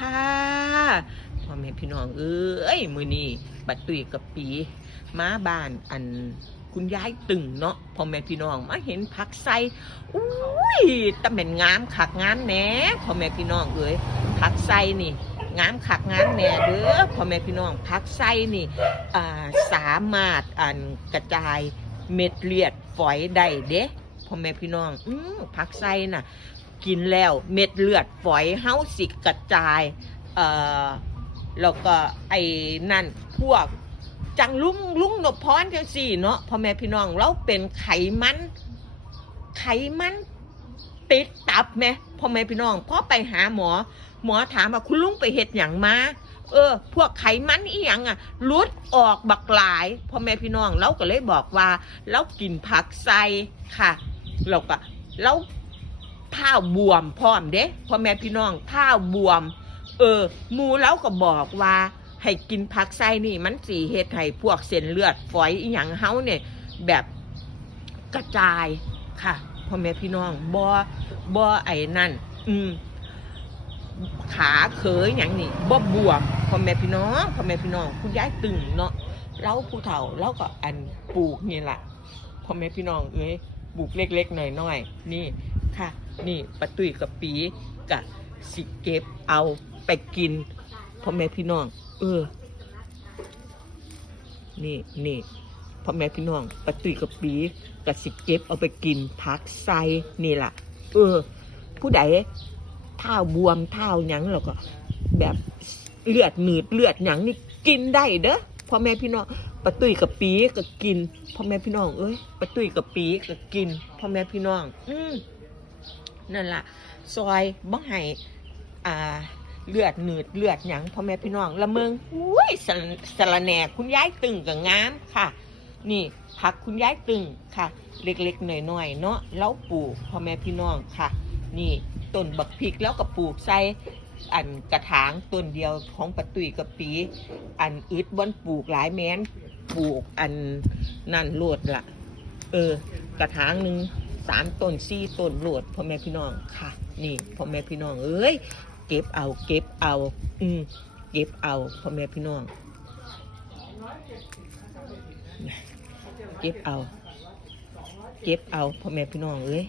ค่ะพ่อแม่พี่น้องเอ้ยมือนี้บัดตุยกับปีมาบ้านอันคุณยายตึงเนาะพ่อแม่พี่น้องมาเห็นผักไส้อุ้ยตะเหม็นงามคักงามแหน่พ่อแม่พี่น้องเอ้ยผักไส้นี่งามคักงามแหน่เด้อพ่อแม่พี่น้องผักไส้นี่อ่าสามารถอันกระจายเม็ดเลือดฝอยได้เด้พ่อแม่พี่น้องอือผักไส้น่ะ กินแล้วเม็ดเลือดฝอยเฮาสิกระจาย เอ่อ แล้วก็ไอ้นั่นพวกจังลุงลุงนพพรจังสี่เนาะพ่อแม่พี่น้องเราเป็นไขมัน ไขมันติดตับไหมพ่อแม่พี่น้องพอไปหาหมอ หมอถามว่าคุณลุงไปเห็ดอย่างมาเออ พวกไขมันอีหยังอะลุดออกบักหลายพ่อแม่พี่น้องเราก็เลยบอกว่า เรากินผักไซค่ะเราก็เรา ผ้าบวมพร้อมเด้พ่อแม่พี่น้องผ้าบวม เออหมูเราก็บอกว่า ให้กินผักไส้นี่มันสีเฮ็ดให้พวกเส้นเลือดฝอยอีหยังเฮาเนี่ยแบบกระจายค่ะพ่อแม่พี่น้องบ่บ่ไอ้นั่น อืมขาเขยอย่างนี้บ่บวมพ่อแม่พี่น้องพ่อแม่พี่น้องคุณยายตึงเนาะเราผู้เฒ่าเราก็อันปลูกนี่แหละพ่อแม่พี่น้องเอ้ยปลูกเล็กๆหน่อยๆนี่ ค่ะ นี่ปะตุยกับปีกะสิเก็บเอาไปกินพ่อแม่พี่น้อง เออ นี่นี่พ่อแม่พี่น้องปะตุยกับปีกะสิเก็บเอาไปกินพักไซนี่ล่ะ เออ ผู้ใดเท้าบวมเท้าหยังแล้วก็ แบบเลือดหนืดเลือดหยังนี่กินได้เด้อพ่อแม่พี่น้องปะตุยกับปีก็กินพ่อแม่พี่น้องเอ้ยปะตุยกับปีก็กินพ่อแม่พี่น้อง อืม นั่นล่ะซอยบ่ให้อ่าเลือดหนืดเลือดหยังพ่อแม่พี่น้องละเมืองอุ้ยสสระแหนคุณยายตึงกับงามค่ะ นี่ผักคุณยายตึงค่ะ เล็กๆหน่อยๆเนาะแล้วปลูกพ่อแม่พี่น้องค่ะ นี่ต้นบักพริกแล้วก็ปลูกใส่อันกระถางต้นเดียวของปะตุยกับปี อันอึดบอนปลูกหลายแม้นปลูกอันนั่นโลดละเออกระถางหนึ่ง สามต้นสี่ต้นโลดพ่อแม่พี่น้องค่ะ นี่พ่อแม่พี่น้องเอ้ยเก็บเอาเก็บเอา อืมเก็บเอาพ่อแม่พี่น้อง เก็บเอา เก็บเอาพ่อแม่พี่น้องเอ้ย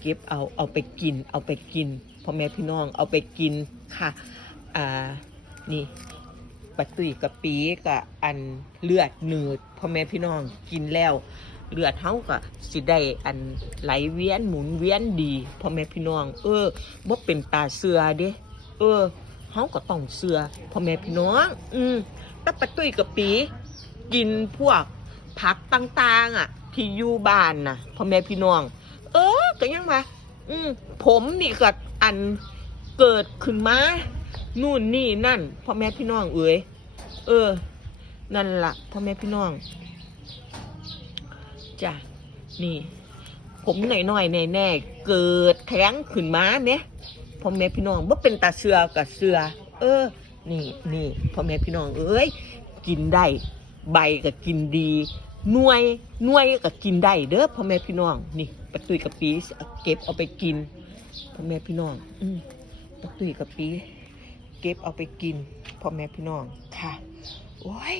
เก็บเอาเอาไปกิน เอาไปกินพ่อแม่พี่น้องเอาไปกินค่ะ อ่านี่ปะตุยกับปีกับอันเลือดหนืดพ่อแม่พี่น้องกินแล้ว เลือดเฮาก็สิได้อันไหลเวียนหมุนเวียนดีพ่อแม่พี่น้อง เออบ่เป็นตาเสือเด้เออเฮาก็ต้องเสือพ่อแม่พี่น้อง อืมแต่ปะตุ้ยกับปีกินพวกผักต่างๆอะ ที่อยู่บ้านน่ะพ่อแม่พี่น้อง เออก็ยังว่าอืมผมนี่ก็อันเกิดขึ้นมานู่นนี่นั่นพ่อแม่พี่น้องเอ๋ยเออ นั่นละพ่อแม่พี่น้อง จ้ะนี่ ผมหน่อยๆแน่ๆเกิดแท้งขึ้นมาเนี่ยพ่อแม่พี่น้องบ่เป็นตาเสือกับเสือเออ นี่นี่พ่อแม่พี่น้องเอ้ยกินได้ใบก็กินดีหน่วยหน่วยก็กินได้เด้อพ่อแม่พี่น้อง นี่ปะตุยกับปีเก็บเอาไปกินพ่อแม่พี่น้อง อืปะตุยกับปีเก็บเอาไปกินพ่อแม่พี่น้องค่ะโอ้ย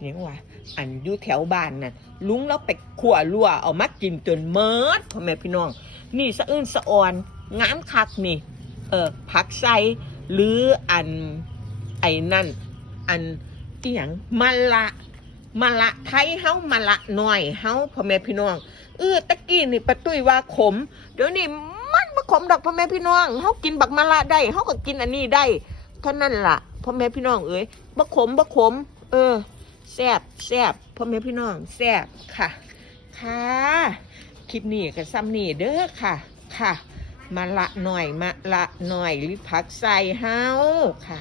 เนี่ยว่าอันอยู่แถวบ้านน่ะลุงแล้วไปขั่วรั่วเอามากินจนเมิดพ่อแม่พี่น้อง นี่สะอื้นสะอ่อนงามคักนี่ เออผักใส่หรืออันไอ้นั่น อันที่หยังมะละมะละไทยเฮามะละหน่อยเฮาพ่อแม่พี่น้องเออตะกี้นี่ปะตุ้ยว่าขม เดี๋ยวนี้มันบ่ขมดอกพ่อแม่พี่น้องเฮากินบักมะละได้เฮาก็กินอันนี้ได้เท่านั้นล่ะพ่อแม่พี่น้องเอ้ยบ่ขมบ่ขม เออ แซบแซบพ่อแม่พี่น้องแซบค่ะ ค่ะ คลิปนี้ก็ซ้ำนี่เด้อค่ะ ค่ะ มาละหน่อยมาละหน่อยหรือผักใส่เฮาค่ะ